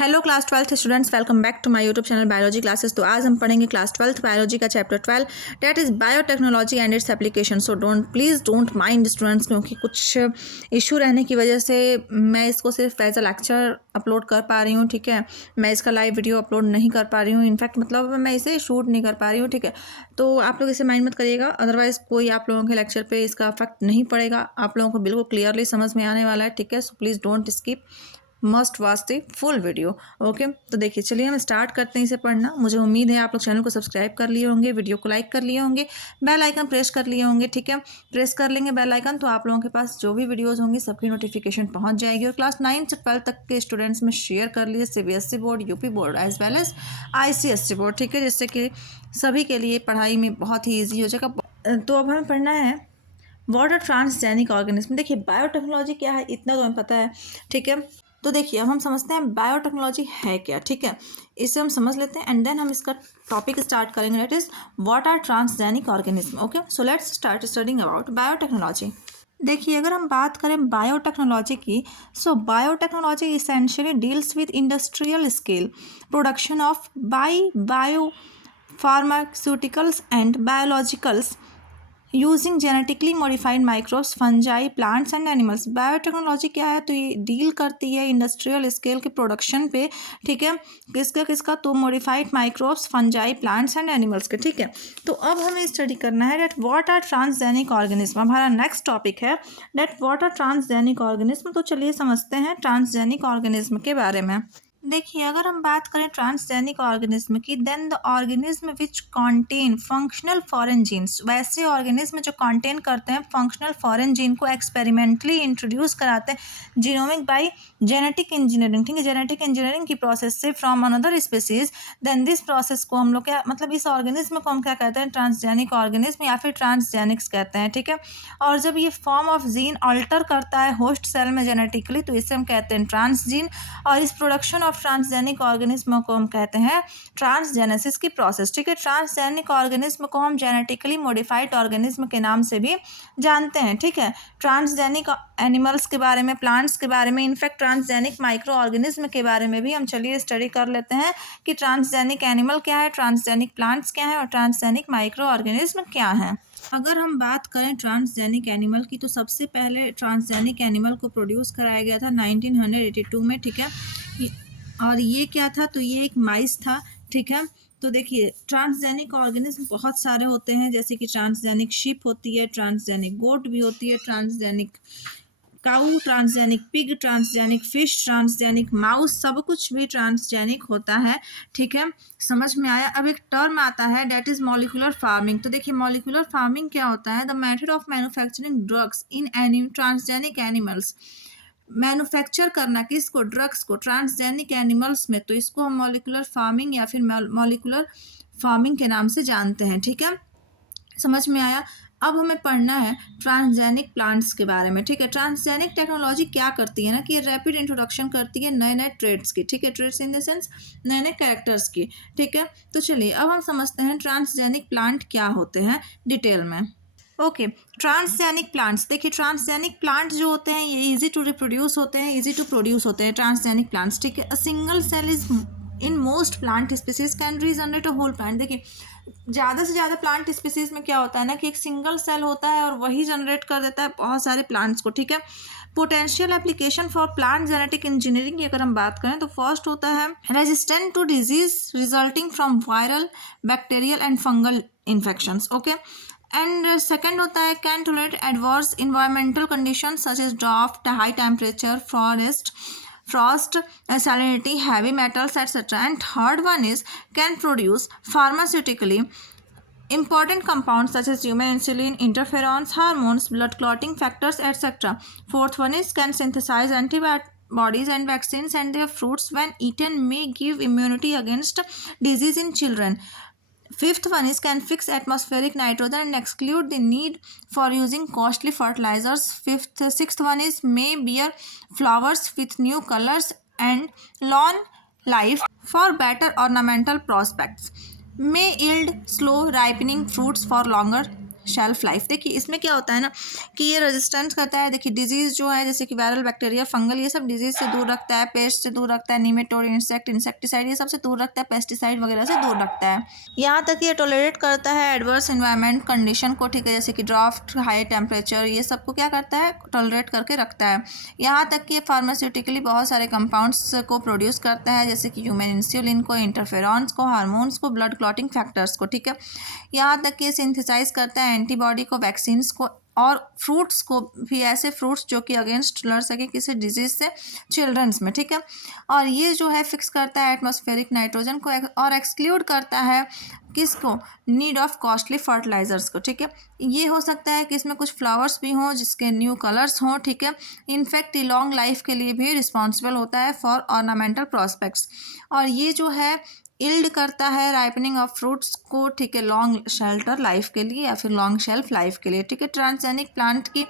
Hello class 12th students, welcome back to my YouTube channel biology classes. तो आज हम पढ़ेंगे क्लास 12th बायोलॉजी का chapter 12 that is biotechnology and its application. So please don't mind students, क्योंकि कुछ issue रहने की वजह से मैं इसको सिर्फ एज अ लेक्चर अपलोड कर पा रही हूँ। ठीक है, मैं इसका लाइव वीडियो अपलोड नहीं कर पा रही हूँ। इनफैक्ट मतलब मैं इसे शूट नहीं कर पा रही हूँ। ठीक है, तो आप लोग इसे माइंड मत करिएगा, अदरवाइज़ कोई आप लोगों के लेक्चर पे इसका इफेक्ट नहीं पड़ेगा। आप लोगों को बिल्कुल क्लियरली समझ में आने वाला है। ठीक है, सो please don't skip, must watch the full video. Okay, तो देखिए चलिए हम स्टार्ट करते हैं इसे पढ़ना। मुझे उम्मीद है आप लोग चैनल को सब्सक्राइब कर लिए होंगे, वीडियो को लाइक कर लिए होंगे, बेल आइकन प्रेस कर लिए होंगे। ठीक है, प्रेस कर लेंगे बेल आइकन तो आप लोगों के पास जो भी वीडियोस होंगी सबकी नोटिफिकेशन पहुंच जाएगी। और क्लास 9 से 12 तक के स्टूडेंट्स में शेयर कर लीजिए, CBSE board, UP board as well as ICSE board. ठीक है, जिससे कि सभी के लिए पढ़ाई में बहुत ही ईजी हो जाएगा। तो अब हमें पढ़ना है व्हाट आर ट्रांसजेनिक ऑर्गेनिज्म। देखिए बायोटेक्नोलॉजी क्या है इतना तो हमें पता है। ठीक है, तो देखिए अब हम समझते हैं बायोटेक्नोलॉजी है क्या। ठीक है, इसे हम समझ लेते हैं एंड देन हम इसका टॉपिक स्टार्ट करेंगे, that is what are transgenic organism. Okay, so let's start studying about biotechnology. देखिए अगर हम बात करें बायोटेक्नोलॉजी की, so biotechnology essentially deals with industrial scale production of bio pharmaceuticals and biologicals using genetically modified microbes, fungi, plants and animals. Biotechnology क्या है, तो ये डील करती है इंडस्ट्रियल स्केल के प्रोडक्शन पे। ठीक है, किसका तो modified microbes, fungi, plants and animals के। ठीक है, तो अब हमें स्टडी करना है that what are transgenic organism. हमारा नेक्स्ट टॉपिक है that what are transgenic organism. तो चलिए समझते हैं ट्रांसजेनिक ऑर्गेनिज्म के बारे में। देखिए अगर हम बात करें ट्रांसजेनिक ऑर्गेनिज्म की, then the organism which contain functional foreign genes, वैसे ऑर्गेनिज्म जो कंटेन करते हैं फंक्शनल फॉरेन जीन को एक्सपेरिमेंटली इंट्रोड्यूस कराते हैं जीनोमिक बाय जेनेटिक इंजीनियरिंग। ठीक है, जेनेटिक इंजीनियरिंग की प्रोसेस से from another species, then this process को हम लोग क्या मतलब इस ऑर्गेनिज्म को हम क्या कहते हैं, ट्रांसजेनिक ऑर्गेनिज्म या फिर ट्रांसजेनिक्स कहते हैं। ठीक है, और जब ये फॉर्म ऑफ जीन अल्टर करता है होस्ट सेल में जेनेटिकली, तो इसे हम कहते हैं ट्रांसजीन। और इस प्रोडक्शन ऑफ ट्रांसजेनिक ऑर्गेनिज्म को हम कहते हैं ट्रांसजेनेसिस की प्रोसेस। ठीक है, ट्रांसजेनिक ऑर्गेनिज्म को हम जेनेटिकली मॉडिफाइड ऑर्गेनिज्म के नाम से भी जानते हैं। ठीक है, ट्रांसजेनिक एनिमल्स के बारे में, प्लांट्स के बारे में, इनफैक्ट ट्रांसजेनिक माइक्रो ऑर्गेनिज्म के बारे में भी हम चलिए स्टडी कर लेते हैं कि ट्रांसजेनिक एनिमल क्या है, ट्रांसजेनिक प्लांट्स क्या है और ट्रांसजेनिक माइक्रो ऑर्गेनिज्म क्या है। अगर हम बात करें ट्रांसजेनिक एनिमल की, तो सबसे पहले ट्रांसजेनिक एनिमल को प्रोड्यूस कराया गया था 1982 में। ठीक है, और ये क्या था, तो ये एक माइस था। ठीक है, तो देखिए ट्रांसजेनिक ऑर्गेनिज्म बहुत सारे होते हैं, जैसे कि ट्रांसजेनिक शिप होती है, ट्रांसजेनिक गोट भी होती है, transgenic cow, transgenic pig, transgenic fish, transgenic mouse, सब कुछ भी ट्रांसजेनिक होता है। ठीक है, समझ में आया। अब एक टर्म आता है डेट इज मॉलिक्यूलर फार्मिंग। तो देखिए मॉलिक्यूलर फार्मिंग क्या होता है, the method of manufacturing drugs in transgenic animals. Manufacture करना किसको, ड्रग्स को ट्रांसजेनिक एनिमल्स में, तो इसको हम मॉलिक्यूलर फार्मिंग या फिर मॉलिक्यूलर फार्मिंग के नाम से जानते हैं। ठीक है, समझ में आया। अब हमें पढ़ना है ट्रांसजेनिक प्लांट्स के बारे में। ठीक है, ट्रांसजेनिक टेक्नोलॉजी क्या करती है ना कि रैपिड इंट्रोडक्शन करती है नए नए ट्रेड्स की। ठीक है, ट्रेड्स इन द सेंस नए नए कैरेक्टर्स की। ठीक है, तो चलिए अब हम समझते हैं ट्रांसजेनिक प्लांट क्या होते हैं डिटेल में। Okay, transgenic plants. देखिए ट्रांसजेनिक प्लांट्स जो होते हैं ये इजी टू रिप्रोड्यूस होते हैं, इजी टू प्रोड्यूस होते हैं ट्रांसजेनिक प्लांट्स। ठीक है, a single cell is in most plant species can regenerate a whole plant. देखिए ज़्यादा से ज़्यादा प्लांट स्पीसीज में क्या होता है ना कि एक सिंगल सेल होता है और वही जनरेट कर देता है बहुत सारे प्लांट्स को। ठीक है, potential application for plant genetic engineering की अगर हम बात करें तो फर्स्ट होता है resistant to disease resulting from viral, bacterial and fungal infections. Okay, and second होता है can tolerate adverse environmental condition such as drought, high temperature, frost, salinity, heavy metals, etc. And third one is can produce pharmaceutically important compounds such as human insulin, interferons, hormones, blood clotting factors, etc. Fourth one is can synthesize antibodies and vaccines, and their fruits when eaten may give immunity against disease in children. Fifth one is can fix atmospheric nitrogen and exclude the need for using costly fertilizers. Sixth one is may bear flowers with new colors and long life for better ornamental prospects. May yield slow ripening fruits for longer shelf life. देखिए इसमें क्या होता है ना कि ये resistance करता है, देखिए डिजीज़ जो है जैसे कि वायरल, बैक्टीरिया, फंगल, ये सब डिजीज़ से दूर रखता है, पेस्ट से दूर रखता है, निमेटोड, इंसेक्टिसाइड ये सब से दूर रखता है, पेस्टिसाइड वगैरह से दूर रखता है। यहाँ तक ये टॉलरेट करता है एडवर्स एनवायरनमेंट कंडीशन को, ठीक है, जैसे कि ड्राफ्ट, हाई टेम्परेचर, ये सब को क्या करता है, टॉलरेट करके रखता है। यहाँ तक कि ये फार्मास्यूटिकली बहुत सारे कंपाउंड्स को प्रोड्यूस करता है, जैसे कि ह्यूमन इंसुलिन को, इंटरफेरॉन्स को, हार्मोन्स को, ब्लड क्लॉटिंग फैक्टर्स को, ठीक है। यहाँ तक कि ये सिंथेसाइज करता है एंटीबॉडी को, वैक्सीन्स को और फ्रूट्स को भी, ऐसे फ्रूट्स जो कि अगेंस्ट लड़ सके किसी डिजीज से चिल्ड्रंस में, ठीक है। और ये जो है फिक्स करता है एटमॉस्फेरिक नाइट्रोजन को और एक्सक्लूड करता है किसको, नीड ऑफ कॉस्टली फर्टिलाइजर्स को, ठीक है। ये हो सकता है कि इसमें कुछ फ्लावर्स भी हों जिसके न्यू कलर्स हों, ठीक है। इनफैक्ट ये लॉन्ग लाइफ के लिए भी रिस्पॉन्सिबल होता है फॉर ऑर्नामेंटल प्रॉस्पेक्ट्स। और ये जो है इल्ड करता है राइपनिंग ऑफ फ्रूट्स को, ठीक है, लॉन्ग शेल्टर लाइफ के लिए या फिर लॉन्ग शेल्फ लाइफ के लिए, ठीक है। ट्रांसजेनिक प्लांट की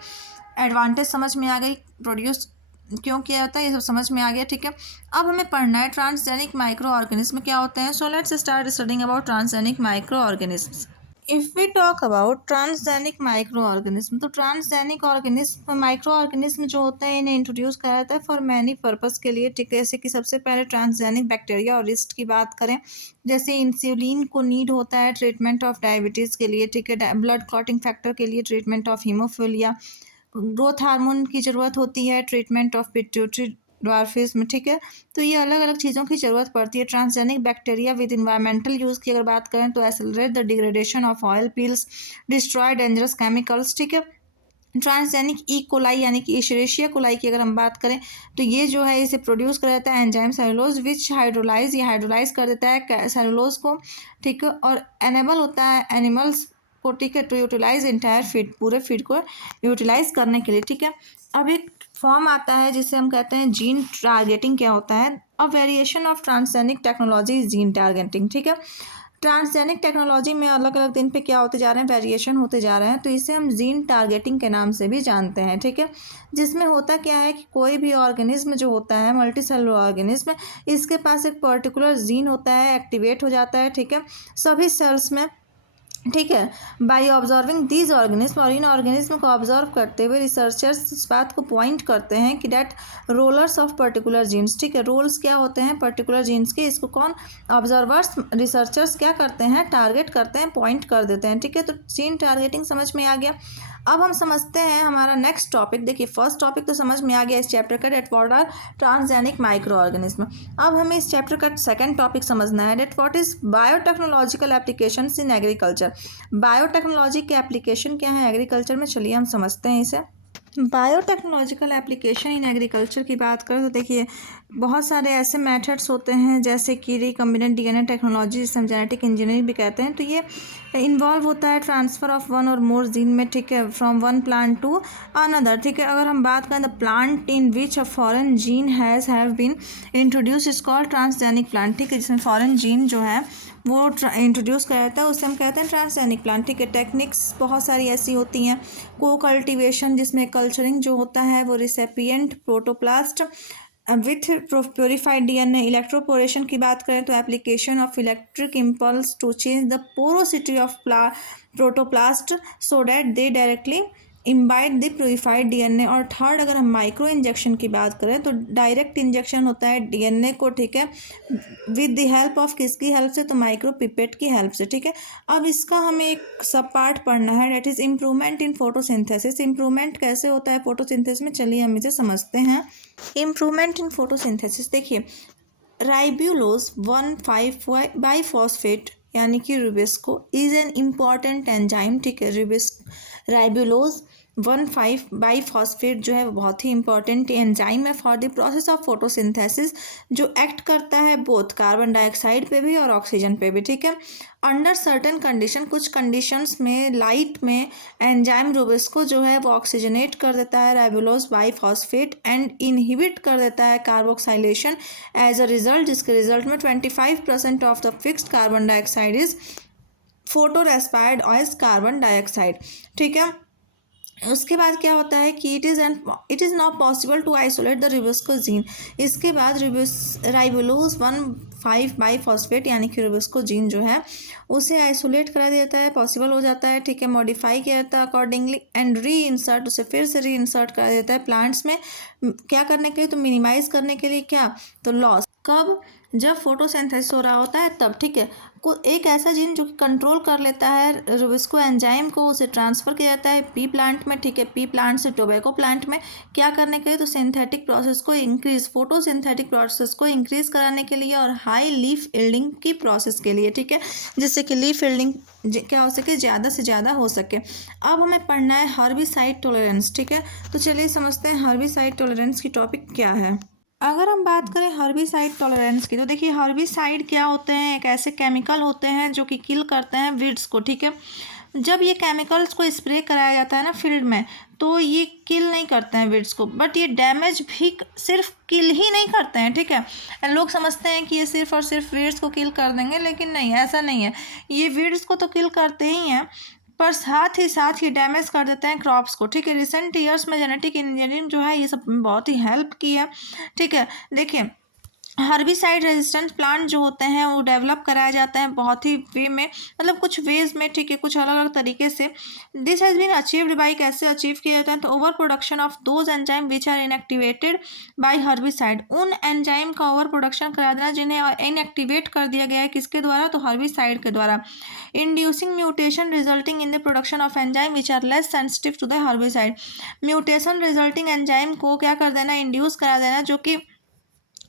एडवांटेज समझ में आ गई, प्रोड्यूस क्यों किया जाता है ये सब समझ में आ गया, ठीक है। अब हमें पढ़ना है ट्रांसजेनिक माइक्रो ऑर्गेनिज्म क्या होते हैं। So let's start studying about transgenic micro organism. If we talk about transgenic micro organism, तो ट्रांसजेनिक ऑर्गेनिज्म, माइक्रो ऑर्गेनिज्म जो होता है इन्हें इंट्रोड्यूस करा जाता है फॉर मैनी पर्पस के लिए, ठीक है। जैसे कि सबसे पहले ट्रांसजेनिक बैक्टीरिया और यीस्ट की बात करें, जैसे इंसुलिन को नीड होता है ट्रीटमेंट ऑफ डायबिटीज़ के लिए, ठीक है, ब्लड क्लॉटिंग फैक्टर के लिए treatment of haemophilia, growth hormone की ज़रूरत होती है ट्रीटमेंट ऑफ पिट्यूटरी ड्वार्फिज्म, ठीक है। तो ये अलग अलग चीज़ों की ज़रूरत पड़ती है। Transgenic bacteria with environmental use की अगर बात करें तो accelerate the degradation of oil peels, destroy dangerous chemicals, ठीक है। ट्रांसजेनिक ई कोलाई यानी कि इशरेशिया कोलाई की अगर हम बात करें तो ये जो है इसे प्रोड्यूस कर देता है एंजाइम सेलुलोज विच हाइड्रोलाइज, ये हाइड्रोलाइज कर देता है सेलुलोज को, ठीक है। और एनेबल होता है एनिमल्स को, ठीक है, टू यूटिलाइज इंटायर फीड, पूरे फीड को यूटिलाइज करने के लिए, ठीक है। अब एक फॉर्म आता है जिसे हम कहते हैं जीन टारगेटिंग। क्या होता है, a variation of transgenic technology gene targeting, ठीक है। ट्रांसजेनिक टेक्नोलॉजी में अलग अलग दिन पे क्या होते जा रहे हैं, वेरिएशन होते जा रहे हैं, तो इसे हम जीन टारगेटिंग के नाम से भी जानते हैं, ठीक है। जिसमें होता क्या है कि कोई भी ऑर्गेनिज्म जो होता है, मल्टी सेलुलर ऑर्गेनिज्म, इसके पास एक पर्टिकुलर जीन होता है, एक्टिवेट हो जाता है, ठीक है, सभी सेल्स में, ठीक है। बाई ऑब्जर्विंग दीज ऑर्गेनिज्म, और इन ऑर्गेनिज्म को ऑब्जर्व करते हुए रिसर्चर्स इस बात को पॉइंट करते हैं कि that roles of particular genes, ठीक है, रोल्स क्या होते हैं पर्टिकुलर जीन्स के, इसको कौन, ऑब्जर्वर्स, रिसर्चर्स क्या करते हैं, टारगेट करते हैं, पॉइंट कर देते हैं, ठीक है। तो जीन टारगेटिंग समझ में आ गया। अब हम समझते हैं हमारा नेक्स्ट टॉपिक। देखिए फर्स्ट टॉपिक तो समझ में आ गया इस चैप्टर का, that what are transgenic micro organism. अब हमें इस चैप्टर का सेकंड टॉपिक समझना है, that what is biotechnological applications in agriculture. Biotechnology के एप्लीकेशन क्या है एग्रीकल्चर में, चलिए हम समझते हैं इसे। बायोटेक्नोलॉजिकल एप्लीकेशन इन एग्रीकल्चर की बात करें तो देखिए बहुत सारे ऐसे मेथड्स होते हैं जैसे कि रिकम्बिनेंट डीएनए टेक्नोलॉजी, जिसे हम जेनेटिक इंजीनियरिंग भी कहते हैं। तो ये इन्वॉल्व होता है ट्रांसफ़र ऑफ वन और मोर जीन में, ठीक है, from one plant to another, ठीक है। अगर हम बात करें the plant in which a foreign gene have been introduce is called transgenic plant, ठीक है। जिसमें फॉरेन जीन जो है वो इंट्रोड्यूस कराया जाता है उसे हम कहते हैं ट्रांसजेनिक प्लांट, ठीक है। टेक्निक्स बहुत सारी ऐसी होती हैं, को कल्टिवेशन जिसमें कल्चरिंग जो होता है वो recipient protoplast with purified DNA. Electroporation की बात करें तो application of electric impulse to change the porosity of protoplast so that they directly imbibe the purified DNA. और थर्ड अगर हम माइक्रो इंजेक्शन की बात करें तो डायरेक्ट इंजेक्शन होता है डीएनए को, ठीक है, विद द हेल्प ऑफ किसकी हेल्प से, तो माइक्रो पिपेट की हेल्प से, ठीक है। अब इसका हमें एक सब पार्ट पढ़ना है, that is improvement in photosynthesis. Improvement कैसे होता है फोटोसिंथेसिस में, चलिए हम इसे समझते हैं। इम्प्रूवमेंट इन फोटोसिंथेसिस, देखिए राइब्यूलोज 1,5 बाईफॉस्फेट यानी कि Rubisco is an important enzyme, ठीक है। राइब्यूलोज 1,5 बाईफॉस्फेट जो है वो बहुत ही इंपॉर्टेंट एंजाइम है for the process of photosynthesis, जो एक्ट करता है बोथ कार्बन डाइऑक्साइड पे भी और ऑक्सीजन पे भी, ठीक है। अंडर सर्टेन कंडीशन, कुछ कंडीशंस में लाइट में एंजाइम रुबिस्को जो है वो ऑक्सीजनेट कर देता है राइबोलोज बाईफॉस्फेट एंड इनहिबिट कर देता है कार्बोक्साइलेशन एज अ रिजल्ट, जिसके रिजल्ट में 25% of the fixed carbon dioxide is photo respired as carbon dioxide, ठीक है। उसके बाद क्या होता है कि it is not possible to isolate the rubisco gene. इसके बाद राइबोलोज 5 बाईफॉस्फेट यानी कि रुबिस्को जीन जो है उसे आइसोलेट करा देता है, पॉसिबल हो जाता है, ठीक है, मॉडिफाई किया जाता है अकॉर्डिंगली एंड री इंसर्ट, उसे फिर से री इंसर्ट करा देता है प्लांट्स में। क्या करने के लिए? तो मिनिमाइज करने के लिए। क्या? तो लॉस। कब? जब फोटोसिंथेसिस हो रहा होता है तब, ठीक है। को एक ऐसा जीन जो कि कंट्रोल कर लेता है रुबिस्को एंजाइम को, उसे ट्रांसफ़र किया जाता है पी प्लांट में, ठीक है, पी प्लांट से टोबैको प्लांट में। क्या करने के लिए? तो सिंथेटिक प्रोसेस को इंक्रीज, फोटोसिंथेटिक प्रोसेस को इंक्रीज कराने के लिए और हाई लीफ यील्डिंग की प्रोसेस के लिए, ठीक है, जिससे कि लीफ यील्डिंग क्या हो सके, ज़्यादा से ज़्यादा हो सके। अब हमें पढ़ना है हर्बिसाइड टॉलरेंस, ठीक है। तो चलिए समझते हैं हर्बिसाइड टॉलरेंस की टॉपिक क्या है। अगर हम बात करें हर्बिसाइड टॉलरेंस की, तो देखिए हर्बिसाइड क्या होते हैं? एक ऐसे केमिकल होते हैं जो कि किल करते हैं वीड्स को, ठीक है। जब ये केमिकल्स को स्प्रे कराया जाता है ना फील्ड में, तो ये किल नहीं करते हैं वीड्स को, बट ये डैमेज भी सिर्फ किल ही नहीं करते हैं, ठीक है। लोग समझते हैं कि ये सिर्फ और सिर्फ वीड्स को किल कर देंगे, लेकिन नहीं, ऐसा नहीं है। ये वीड्स को तो किल करते ही हैं, पर साथ ही साथ ये डैमेज कर देते हैं क्रॉप्स को, ठीक है। रिसेंट ईयर्स में जेनेटिक इंजीनियरिंग जो है ये सब बहुत ही हेल्प की है, ठीक है। देखिए हर्बिसाइड रेजिस्टेंट प्लांट जो होते हैं वो डेवलप कराया जाता है बहुत ही वे में, मतलब कुछ वेज में, ठीक है, कुछ अलग अलग तरीके से। This has been achieved by, कैसे अचीव किया जाता है? तो over production of those enzyme which are inactivated by herbicide, उन एंजाइम का ओवर प्रोडक्शन करा देना जिन्हें इनएक्टिवेट कर दिया गया है, किसके द्वारा? तो हर्बिसाइड के द्वारा। Inducing mutation resulting in the production of enzyme which are less sensitive to the herbicide, mutation resulting enzyme को क्या कर देना? इंड्यूस करा देना, जो कि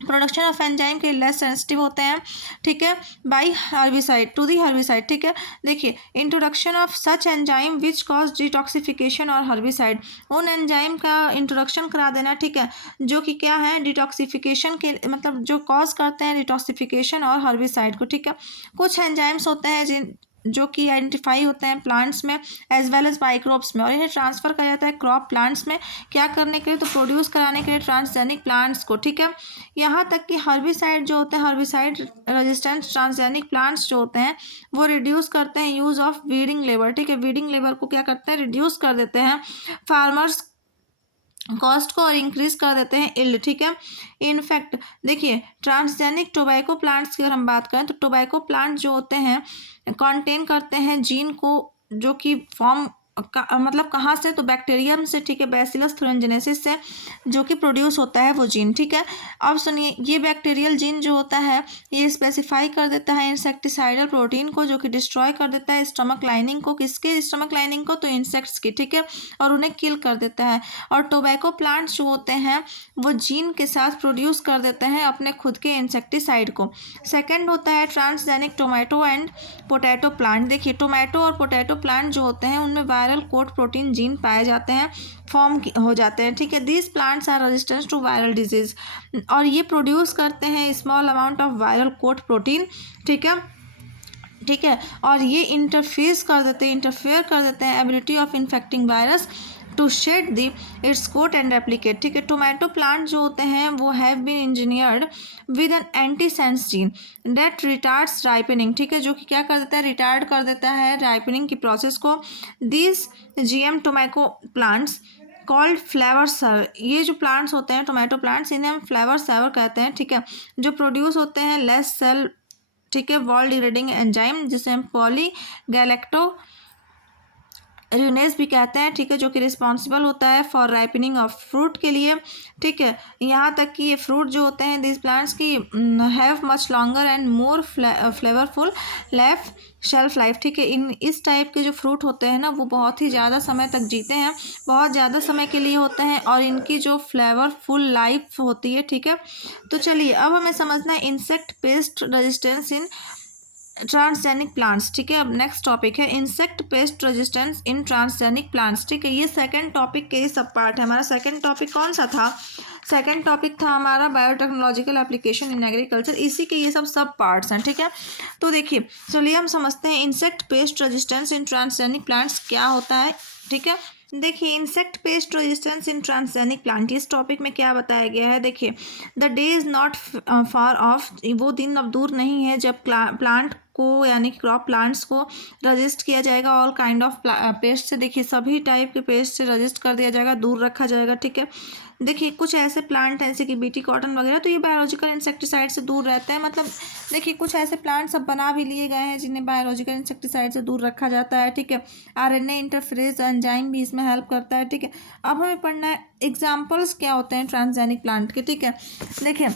प्रोडक्शन ऑफ एंजाइम के लेस सेंसिटिव होते हैं, ठीक है, by herbicide to the herbicide, ठीक है। देखिए introduction of such enzyme which cause detoxification और हर्बिसाइड, उन एंजाइम का इंट्रोडक्शन करा देना, ठीक है, जो कि क्या है? डिटॉक्सिफिकेशन के, मतलब जो कॉज करते हैं डिटॉक्सिफिकेशन और हर्बिसाइड को, ठीक है। कुछ एंजाइम्स होते हैं जो कि आइडेंटिफाई होते हैं प्लांट्स में एज वेल एज माइक्रोब्स में, और इन्हें ट्रांसफ़र किया जाता है क्रॉप प्लांट्स में। क्या करने के लिए? तो प्रोड्यूस कराने के लिए ट्रांसजेनिक प्लांट्स को, ठीक है। यहाँ तक कि हर्बिसाइड जो होते हैं, हर्बिसाइड रेजिस्टेंट ट्रांसजेनिक प्लांट्स जो होते हैं वो रिड्यूस करते हैं यूज़ ऑफ वीडिंग लेबर, ठीक है। वीडिंग लेबर को क्या करते हैं? रिड्यूस कर देते हैं फार्मर्स कॉस्ट को, और इंक्रीज कर देते हैं इल्ड, ठीक है। इनफैक्ट देखिए ट्रांसजेनिक टोबैको प्लांट्स की अगर हम बात करें तो टोबैको प्लांट जो होते हैं कंटेन करते हैं जीन को, जो कि फॉर्म मतलब कहाँ से? तो बैक्टीरियम से, ठीक है, बैसिलस थुरिनजेनेसिस से जो कि प्रोड्यूस होता है वो जीन, ठीक है। अब सुनिए, ये बैक्टीरियल जीन जो होता है ये स्पेसिफाई कर देता है इंसेक्टिसाइडल प्रोटीन को, जो कि डिस्ट्रॉय कर देता है स्टमक लाइनिंग को। किसके स्टमक लाइनिंग को? तो इंसेक्ट्स की, ठीक है, और उन्हें किल कर देता है। और टोबैको प्लांट्स जो होते हैं वो जीन के साथ प्रोड्यूस कर देते हैं अपने खुद के इंसेक्टिसाइड को। सेकेंड होता है transgenic tomato and potato plant. देखिए टोमेटो और पोटैटो प्लांट जो होते हैं उनमें वायरल कोट प्रोटीन जीन पाए जाते हैं, फॉर्म हो जाते हैं, ठीक है। These plants are resistant to viral disease, और ये प्रोड्यूस करते हैं small amount of viral coat protein, ठीक है, ठीक है। और ये इंटरफेयर कर देते हैं ability of infecting virus to shed the its coat and replicate, ठीक है। टोमेटो प्लांट जो होते हैं वो have been engineered with an antisense gene that retards ripening, ठीक है, जो कि क्या कर देता है? रिटार्ड कर देता है राइपनिंग की प्रोसेस को। This GM tomato plants called Flavr Savr, ये जो प्लांट्स होते हैं टोमेटो प्लांट्स इन्हें हम फ्लेवर सर्वर कहते हैं, ठीक है, जो प्रोड्यूस होते हैं लेस सेल, ठीक है, वॉल डिग्रेडिंग एंजाइम जिसे हम पॉलीगैलेक्टो र्यूनेस भी कहते हैं, ठीक है, जो कि रिस्पॉन्सिबल होता है फॉर राइपनिंग ऑफ फ्रूट के लिए, ठीक है। यहाँ तक कि ये फ्रूट जो होते हैं दिस प्लांट्स की have much longer and more flavourful life shelf life, ठीक है। इस टाइप के जो फ्रूट होते हैं ना वो बहुत ही ज़्यादा समय तक जीते हैं, बहुत ज़्यादा समय के लिए होते हैं, और इनकी जो फ्लेवरफुल लाइफ होती है, ठीक है। तो चलिए अब हमें समझना है insect pest resistance in transgenic plants, ठीक है। अब नेक्स्ट टॉपिक है insect pest resistance in transgenic plants, ठीक है। ये सेकंड टॉपिक के सब पार्ट है। हमारा सेकंड टॉपिक कौन सा था? सेकंड टॉपिक था हमारा बायोटेक्नोलॉजिकल एप्लीकेशन इन एग्रीकल्चर, इसी के ये सब पार्ट्स हैं, ठीक है। तो देखिए चलिए हम समझते हैं insect pest resistance in transgenic plants क्या होता है, ठीक है। देखिए insect pest resistance in transgenic plant, इस टॉपिक में क्या बताया गया है? देखिए the day is not far of, वो दिन अब दूर नहीं है जब प्लांट को यानी क्रॉप प्लांट्स को रजिस्ट किया जाएगा ऑल काइंड ऑफ पेस्ट से। देखिए सभी टाइप के पेस्ट से रजिस्ट कर दिया जाएगा, दूर रखा जाएगा, ठीक है। देखिए कुछ ऐसे प्लांट हैं जैसे कि बीटी कॉटन वगैरह, तो ये बायोलॉजिकल इंसेक्टिसाइड से दूर रहते हैं। मतलब देखिए कुछ ऐसे प्लांट्स अब बना भी लिए गए हैं जिन्हें बायोलॉजिकल इंसेक्टिसाइड से दूर रखा जाता है, ठीक है। आरएनए इंटरफेरेज एंजाइम भी इसमें हेल्प करता है, ठीक है। अब हमें पढ़ना है एग्जाम्पल्स क्या होते हैं ट्रांसजेनिक प्लांट के, ठीक है। देखिए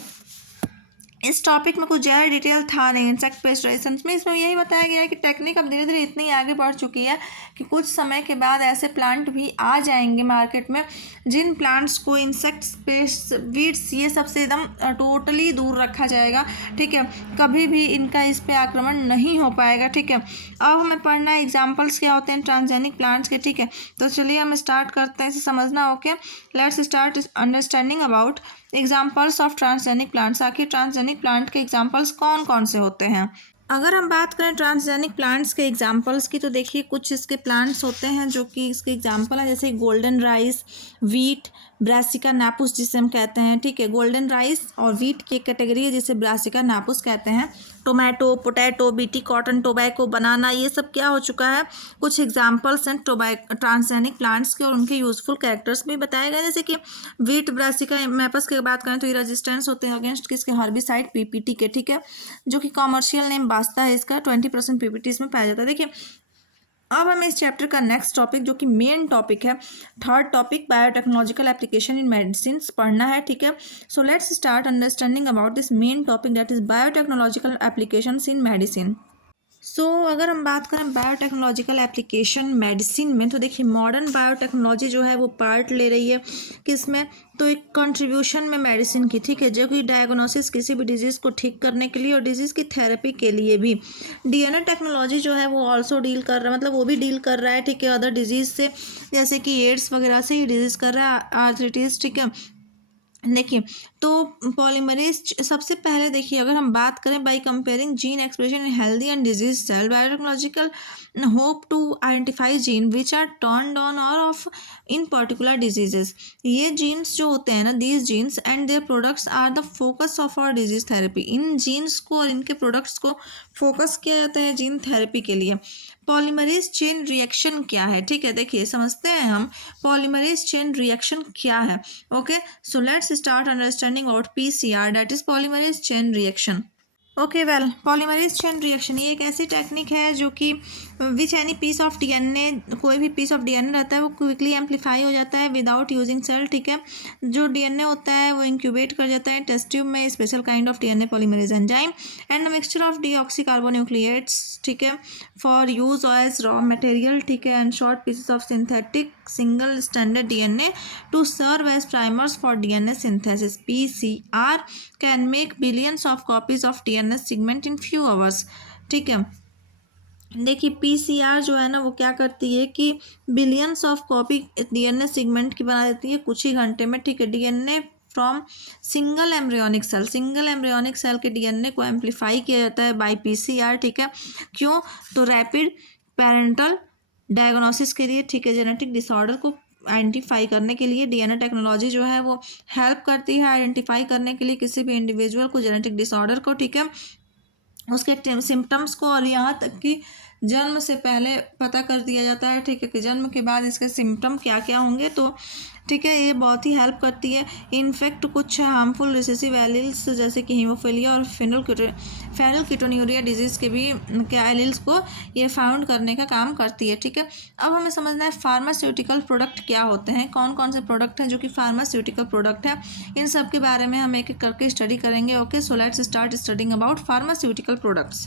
इस टॉपिक में कुछ ज़्यादा डिटेल था नहीं इंसेक्ट पेस्ट रेजिस्टेंस में, इसमें यही बताया गया है कि टेक्निक अब धीरे धीरे इतनी आगे बढ़ चुकी है कि कुछ समय के बाद ऐसे प्लांट भी आ जाएंगे मार्केट में जिन प्लांट्स को इंसेक्ट पेस्ट वीड्स ये सबसे एकदम टोटली दूर रखा जाएगा, ठीक है। कभी भी इनका इस पे आक्रमण नहीं हो पाएगा, ठीक है। अब हमें पढ़ना है एग्जाम्पल्स क्या होते हैं ट्रांसजेनिक प्लांट्स के, ठीक है। तो चलिए हम स्टार्ट करते हैं, इसे समझना। Okay, let's start understanding about examples of transgenic plants. आखिर ट्रांसजेनिक प्लांट के एग्जाम्पल्स कौन कौन से होते हैं? अगर हम बात करें ट्रांसजेनिक प्लांट्स के एग्जाम्पल्स की, तो देखिए कुछ इसके प्लांट्स होते हैं जो कि इसके एग्जाम्पल हैं, जैसे गोल्डन राइस, वीट, ब्रासिका नापुस जिसे हम कहते हैं, ठीक है। गोल्डन राइस और वीट की एक कैटेगरी है जिसे ब्रासिका नापुस कहते हैं। Tomato, potato, BT cotton, tobacco, banana, ये सब क्या हो चुका है, कुछ एग्जाम्पल्स हैं ट्रांसजेनिक प्लांट्स के, और उनके यूजफुल कैरेक्टर्स भी बताए गए। जैसे कि वीट ब्रासिका मैपस की बात करें तो ये रेजिस्टेंस होते हैं अगेंस्ट किसके, हर्बिसाइड पीपीटी के, ठीक है, जो कि कॉमर्शियल नेम वास्ता है इसका। 20% पीपीटी इसमें पाया जाता है। देखिए अब हमें इस चैप्टर का नेक्स्ट टॉपिक जो कि मेन टॉपिक है, third topic, biotechnological application in medicine पढ़ना है, ठीक है। सो let's start understanding about this main topic that is biotechnological applications in medicine. अगर हम बात करें बायोटेक्नोलॉजिकल एप्लीकेशन मेडिसिन में, तो देखिए मॉडर्न बायोटेक्नोलॉजी जो है वो पार्ट ले रही है किसमें, तो एक कंट्रीब्यूशन में मेडिसिन की, ठीक है, जो कि डायग्नोसिस किसी भी डिजीज़ को ठीक करने के लिए और डिजीज़ की थेरेपी के लिए भी। डीएनए टेक्नोलॉजी जो है वो ऑल्सो डील कर रहा है, मतलब वो भी डील कर रहा है, ठीक है, अदर डिजीज़ से, जैसे कि एड्स वगैरह से ही डिजीज़ कर रहा है, आर्थराइटिस, ठीक है। देखिए तो पॉलीमरेज सबसे पहले देखिए अगर हम बात करें by comparing gene expression in healthy and disease cell, biotechnological hope to identify gene which are turned on और ऑफ इन पर्टिकुलर डिजीजेस। ये जीन्स जो होते हैं ना, these genes and their products are the focus of our disease therapy. इन genes को और इनके प्रोडक्ट्स को फोकस किया जाता है जीन थेरेपी के लिए। पॉलीमरेज चेन रिएक्शन क्या है, ठीक है, देखिए समझते हैं हम पॉलीमरेज चेन रिएक्शन क्या है। Okay, so let's start understanding about PCR, that is polymerase chain reaction. Okay well, polymerase chain reaction ये एक ऐसी टेक्निक है जो कि which any piece of DNA, कोई भी पीस ऑफ डीएनए रहता है वो क्विकली एम्पलीफाई हो जाता है विदाउट यूजिंग सेल, ठीक है। जो डीएनए होता है वो इंक्यूबेट कर जाता है टेस्ट ट्यूब में special kind of DNA polymerase enzyme and mixture of deoxyribonucleotides, ठीक है, for use as raw material, ठीक है, and short pieces of synthetic single standard DNA to serve as primers for DNA synthesis. PCR can make billions of copies of DNA segment in few hours, ठीक है। देखिए PCR जो है ना वो क्या करती है कि billions of copy DNA segment की बना देती है कुछ ही घंटे में, ठीक है। DNA from single embryonic cell, single embryonic cell के डीएनए को एम्पलीफाई किया जाता है बाय पीसीआर, ठीक है। क्यों, तो रैपिड पेरेंटल डायग्नोसिस के लिए, ठीक है, जेनेटिक डिसऑर्डर को आइडेंटिफाई करने के लिए डीएनए टेक्नोलॉजी जो है वो हेल्प करती है आइडेंटिफाई करने के लिए किसी भी इंडिविजुअल को, जेनेटिक डिसऑर्डर को, ठीक है, उसके सिम्टम्स को, और यहाँ तक कि जन्म से पहले पता कर दिया जाता है, ठीक है, कि जन्म के बाद इसके सिम्टम क्या क्या होंगे, तो ठीक है ये बहुत ही हेल्प करती है। इनफैक्ट कुछ हार्मफुल रिसेसिव एलिल्स जैसे कि हीमोफीलिया और फेनिलकीटोन्यूरिया डिजीज़ के भी क्या एलिल्स को ये फाउंड करने का काम करती है, ठीक है। अब हमें समझना है फार्मास्यूटिकल प्रोडक्ट क्या होते हैं, कौन कौन से प्रोडक्ट हैं जो कि फार्मास्यूटिकल प्रोडक्ट है, इन सब के बारे में हम एक एक करके स्टडी करेंगे। Okay, so let's start studying about pharmaceutical products.